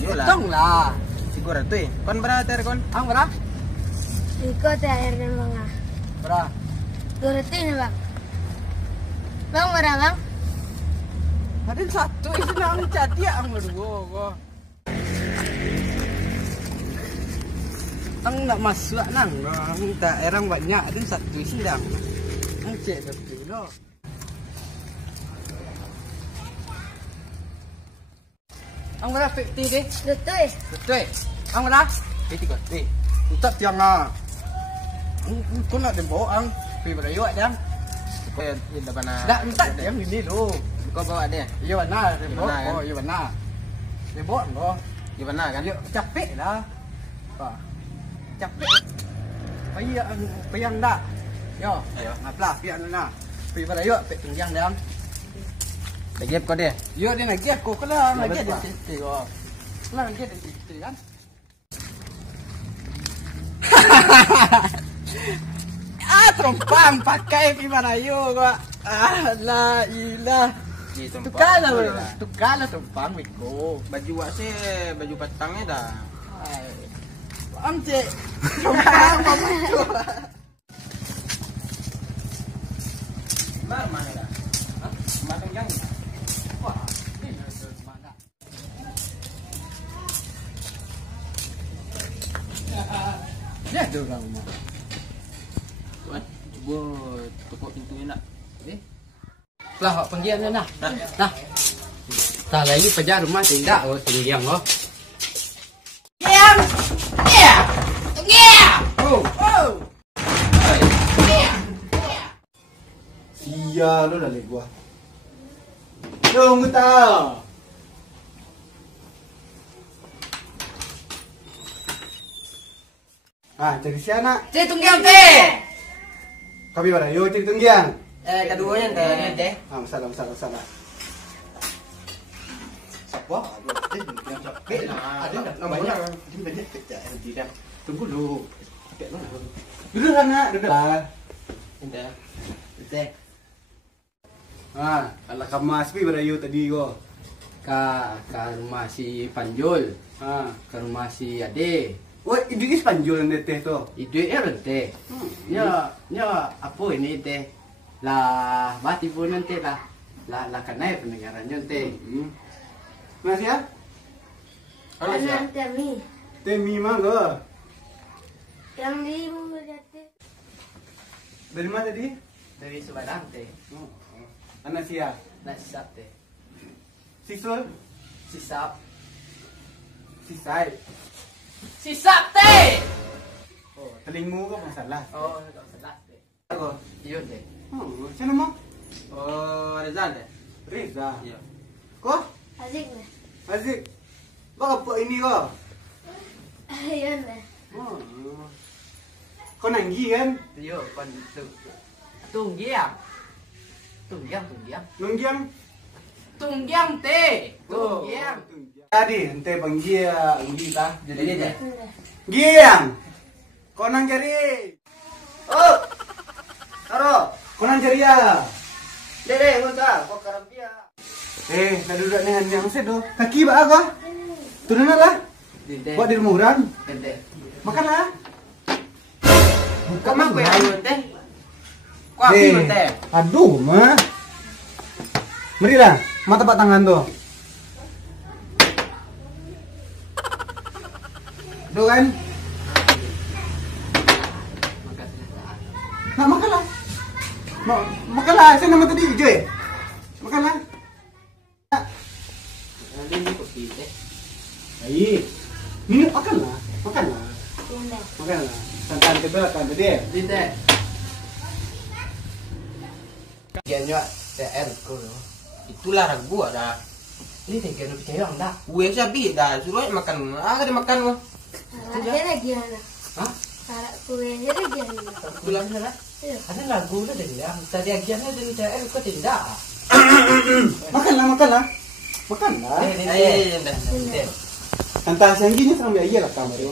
Hitung lah. Siguro tu kon berapa ter kon? Ang berapa? Ikut air dan mga. Berapa? 200 na bang. Bang, berapa bang? Ada satu itu nang jadi ang berdua ko. Ang nak masuk nang tak erang banyak ada satu sedang. Ang cek satu lo. Ang berapa 50 deh? Betul. Betul. Ang berapa? 50 kot. Untuk tiang ah. Kau nak dembo ang pergi berayut dia. Kau yang depan ah. Tak minta dia ini lo. Kau bawa dia. Iya benar, dembo. Oh, iya benar. Dembo kau. Iya benar kan? Yo capek lah. Apa? Capek. Payang dah. Yo. Ayo. Ngaplah pian na. Pergi berayut pek tunjang dia. Lagi kau dia. Yo dia lagi aku kena lagi dia cerita kau. Lah lagi dia cerita kan. Trompang pakai gimana yo kau. La ilah. Tukar lah trompang Miko. Baju wak sih, baju petangnya dah. Am cek. Trompang apa tu? Mar mana dah? Matang yang. Wah, ini mana? Ya, tu orang rumah. Tuan, cuba tukar pintunya nak. Lah, panggilan dia nah. Nah. Tak lagi pejar rumah tidak oh, tinggiang oh. Yang. Ya. Ya. Oh. Oh. Iya lo dah lihat gua. Tunggu tau. Jadi si anak. Cik tunggiang teh. Kami pada yo cik tunggiang. Keduanya teh. Masalah. Siapa? Yang capek. Ada enggak namanya? Ini banyak kerja tidak. Tunggu dulu. Capek mana? Duduk anak, duduk. Indah. Teh. Kalau kamu aspi pada yo tadi go. Ke rumah si Panjul. Ke rumah si Ade. Oh, ini Panjul yang teh tu. Itu teh. Nya apa ini teh? Lah mati pun nanti lah kenai pendengarannya teh. Mas ya? Anak Temi. Temi mah go. Yang di Mumurate. Dari mana tadi? Dari Subadang teh. Anak sia. Nasi sap teh. Sisul. Sisap. Sisai. Sisap teh. Oh, telingmu kok masalah. Oh, tak salah teh. Aku. Iya teh. Siapa nama? Oh, Rizal deh. Reza. Iya. Kok? Azik na. Azik. Kok apa ini kok? Ayun na. Kau nanggi kan? Iya, kon tunggiang. Tunggiang teh. Tunggiang. Jadi ente panggil anggi ta. Jadi teh. Giang. Kau nang cari. Oh. Taro. Kau nang cari ya. Dede, muka, kok karampia. Tadi duduk dengan yang sedo. Kaki ba ako? Turun na lah. Dede. Buat di rumuran. Dede. Makan lah. Kau mah kau yang teh. Kau aku teh. Aduh, mah. Mari lah, mata pak tangan tuh. Tuh kan? Nah, makanlah. Makanlah, saya nama tadi Joy. Makanlah. Nanti ini kopi teh. Baik. Minum makanlah. Makanlah. Tidak. Makanlah. Santan ke belakang tadi. Tidak. Kayaknya TR ko. Itulah ragu ada. Ini kayaknya percaya enggak? Gue sabi dah suruh makan. Ah ada makan lo. Ada lagi anak. Hah? Tarak kuenya lagi anak. Pulang sana. Iya. Ada lagu udah deh ya. Tadi agiannya dari TR ko tidak. Makanlah, makanlah. Makanlah. Ayo dah. Santan sangginya sampai iya lah kamar yo.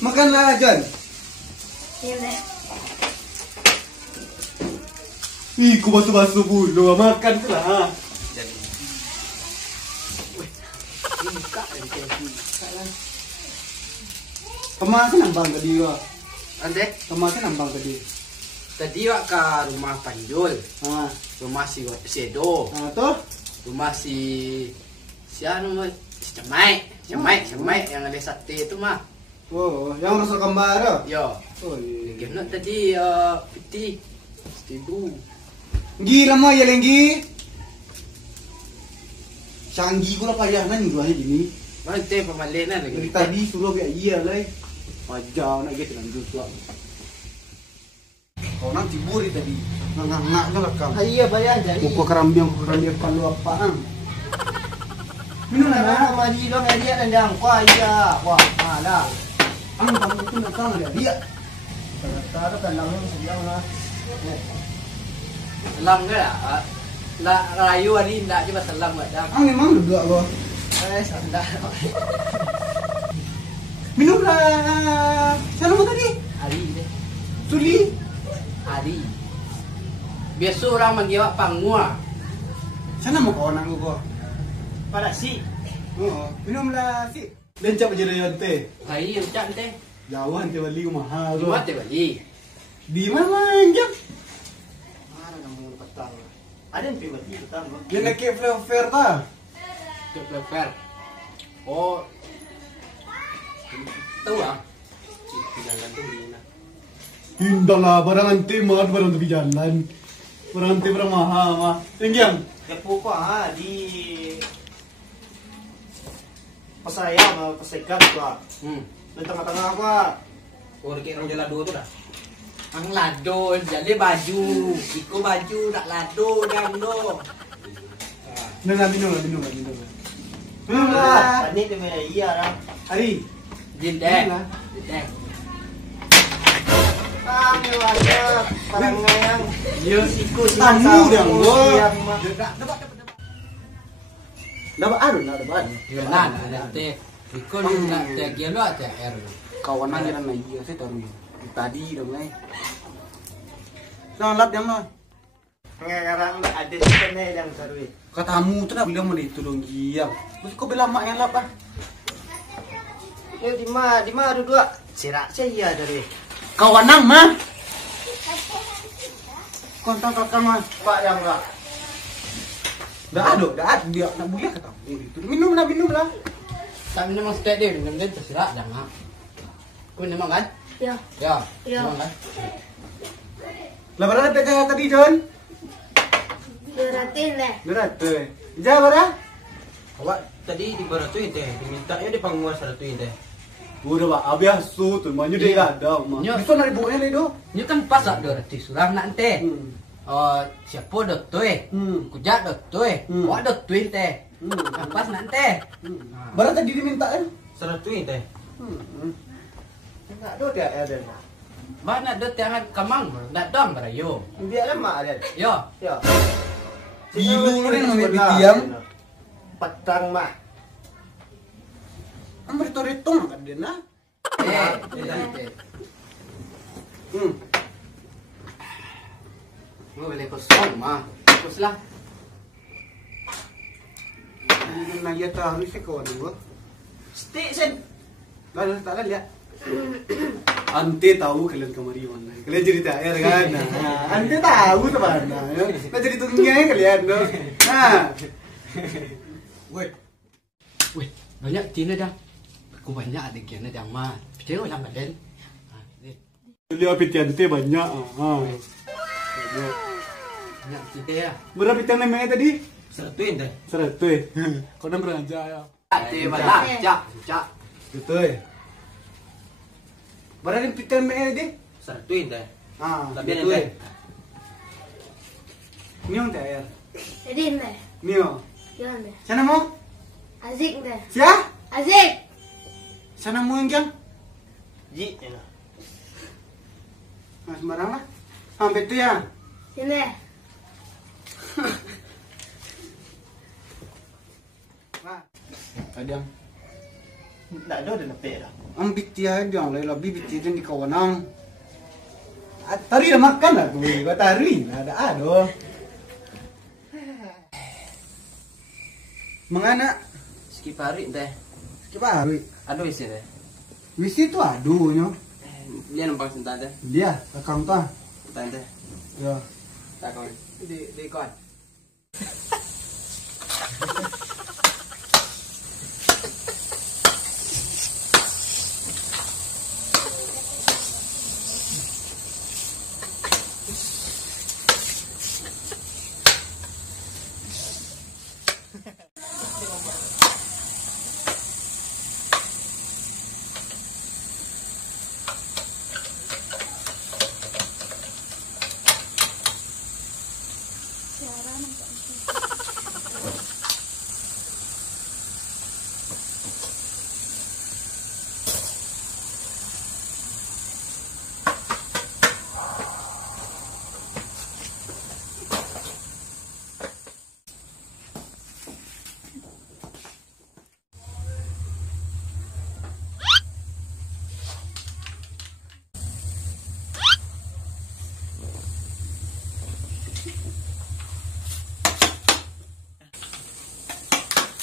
Makanlah, John. Tidak. Ih, ku basuh-basuh bulu, makan lah. Kemasin nambang tadi yo. Ande, Kemasin nambang tadi. tadi wak ke rumah Panjul. Ah, Rumah si Edo. tuh. Rumah si anu si Cemai yang ada sate itu mah. Oh, yang rasa kembar. Yo. Oh, iya. Gimana tadi piti Ibu. Gila mah ya lenggi. Sanggi gua payah nan dua gini. Mana teh pemalenan lagi. Dari tadi suruh biar iya lah. Wajah nak gitu lanjut tua. Kau nanti buri tadi. Ngak-ngak lah kamu. Iya bayar jadi. Buku kerambiang kalau apaan? Minum lah. Sama di dong dia dan yang kuah iya. Wah, ada. Kamu itu nak dia. Tahu kan langsung sebiang lah. Selam ke lah? Lah rayu hari ndak cuma selam enggak dah. Memang duduk gua. Sandak. Minum lah. Siapa nama tadi? Hari deh. Suli. Hari. Biasa orang mengiwak pangua. Sana mau kawan aku gua. Pada si. Oh, minum lah si. Lencap aja dari teh. Hari yang cak teh. Jauhan teh balik mahal. Buat teh balik. Di mana jam? Mana kamu petang? Ada yang pribadi petang. Yang nak ke fair ta? Ke fair. Oh. Tahu ah? Di jalan tu ni nak. Hindahlah barang ante mah barang tepi jalan. Barang ante barang mahal mah. Tinggian. Kepo ko di pasaya pasaikan ko. Di tengah-tengah ko. Oh dekat orang jalan dua tu dah. Ang lado, jadi baju. Iko baju nak lado dan do. Nah, minum lah, minum lah, minum lah. Minum Minum lah. lah. Ini tu iya lah. Hari. Jin deh. Minum lah. Jin deh. Kami wajah parang ngayang. Yo siku Tamu dah gua. Dapat anu, dapat. Yo nan ada teh. Iko nak teh gelo teh air. Kawan aja dan lagi saya taruh. Tadi dong lai. Nah, lap jam lah. Ngarang ada sini yang sarwi. Katamu tu nak bilang mana itu dong giang. Terus kau bela mak yang lap ah. Ini di mana ada dua. Sirak saya dari. Kawan nang mah. Kontak kakak mah. Pak yang enggak. Dah ada dia nak boleh kata. Itu minum lah. Tak minum stek dia minum dia tersirat jangan. Kau minum kan? Ya. Ya. Ya. Minum kan? Lah berapa pecah tadi John? Beratin leh. Berat tu. Jawab berapa? Awak tadi di baratuin teh. Dimintanya di penguasa ratuin teh. Udah pak, biasa tu, maju dia ada mah. Nyo. Bisa nak ibu ni do. Ini kan pas tak ada rati surang nak teh. Oh, siapa dot tu Kujat dot tu Awak dot tu teh. Pas nak teh. Berapa tadi diminta kan? Seratuin teh. Enggak ada dia ada. Mana dot yang kamang nak dong berayo. Dia lama ada. Yo. Ya. Ilu lu ni namanya diam. Petang mak. Ambil tu retong kan dia nah. Mau boleh kosong mah. Kos lah. Ini nak ya tahu ni kawan gua. Stik sen. Lah tak lihat. Ante tahu kalian kemari mana. Kalian jadi TR kan. Nah, ante tahu tu mana. Nak jadi tunggai kalian tu. Nah. Weh. Banyak tina dah. Aku banyak ada kian dah mah. Percaya orang badan. Lihat pitian teh banyak. Banyak tina ya. Berapa pitian namanya tadi? Seratuin teh. Seratuy. Kau udah beranjak ya. Ate bala, cak. Betul. Barang pitan me deh. Seratuin teh. Ah, Tapi betul. teh. Miong teh air. Jadi deh. Mio. Jangan deh. Sana mau? Azik deh. Sia? Azik. Sana mau yang jam? Ji, enak. Nah, sembarang lah. Sampai itu ya. Sini. Wah. Kadang. Nggak ada lepek dah. Ang bitia diang lai lebih bitia di kawanang. Tari dah makan lah gue, gua tari lah ada. Mengana? Skipari teh. Coba hari. Aduh isi teh. Wisi tu aduhnya. Dia numpang sentan teh. Dia kakang tu. Sentan teh. Ya. Tak kawan. Di kawan.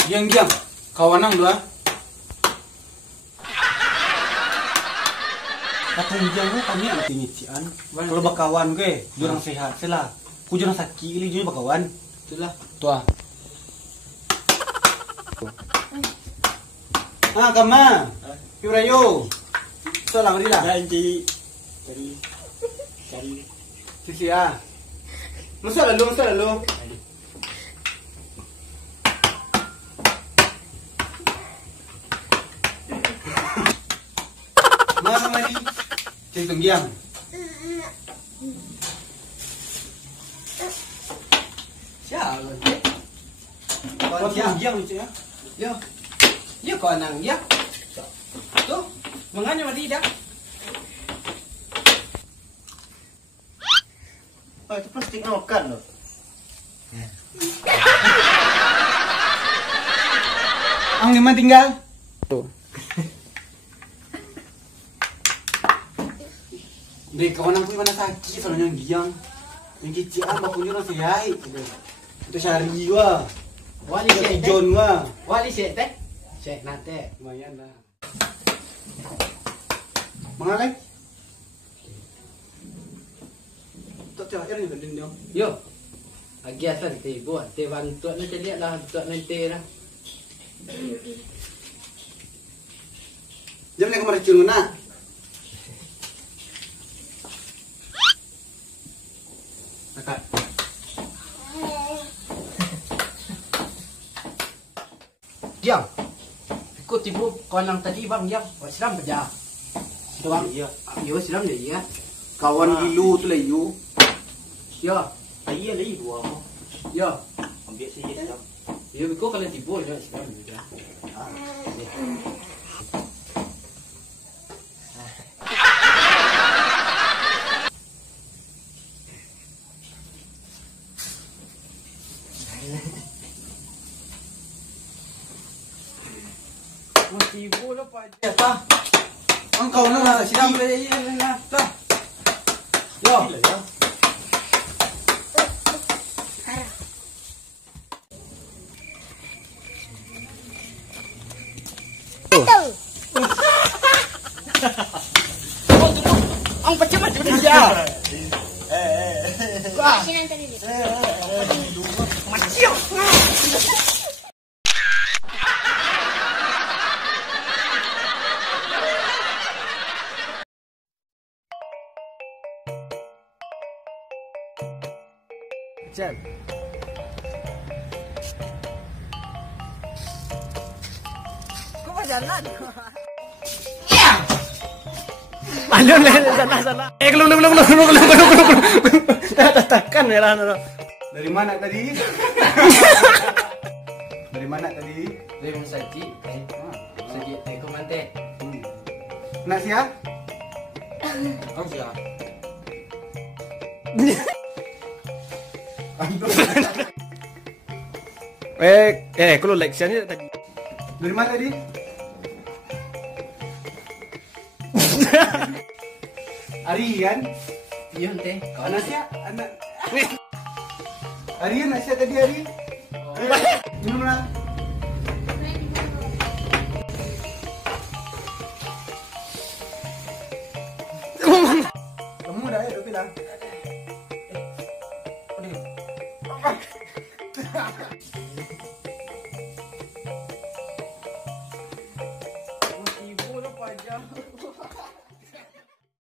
Giang, kawanang dua. Kata giang gue kami anti ngician. Kalau bakawan gue, jurang sehat sila. Ku jurang sakit ini juga bakawan. Itulah. Tua. Ah, kama. Pirayo. So lang rila. Janji. Cari. Sisi ah. Masa lalu. Mana mari? Cik tunggiang. Siapa? Kau tunggiang cik ya? Yo. Yo kau nang ya. Tuh. Menganya mati dah. Oh, itu plastik nokan loh. Ang lima tinggal. Tuh. Dek, kawan aku mana sakit soalnya giang. Yang kician bakunya orang sehai. Itu syari gua. Wali Itu sek teh. John gua. Wali sek teh. Sek nate. Lumayan dah. Mengalek. Tak terakhir ni tadi dia. Yo. Agi asal teh buat teh bantu nanti lihat lah bantu nanti lah. Jam ni kemarin cun mana? Akak. Diam. Ikut tibu konang tadi bang diam. Wah siram beja. Itu bang. Iya. Yo siram dia ya. Kawan gilu tu lah you. Yo. Iya lah ibu aku. Yo. Ambil saja dah. Yo biko kalian tibu ya siram dia. Tibu lah pak. Ya tah. Engkau nak Siram siram. dia ya. Tah. Yo. Gila ya. Ang pecah macam ni dia. Wah. Sini tadi deh. Cel. jalan. Alon lah sana. Kelung. Tekan ya lah. Dari mana tadi? Dari mana tadi? Dari Musaji. Musaji aku mante. Nak siap? Ang siya. Kalau leksiannya tadi. Dari mana tadi? Arian? Iya teh. Anak siap? Anak. Arian nak siap tadi Ari? Minum lah. Kamu dah ya, bilang. Ibu lo pajang.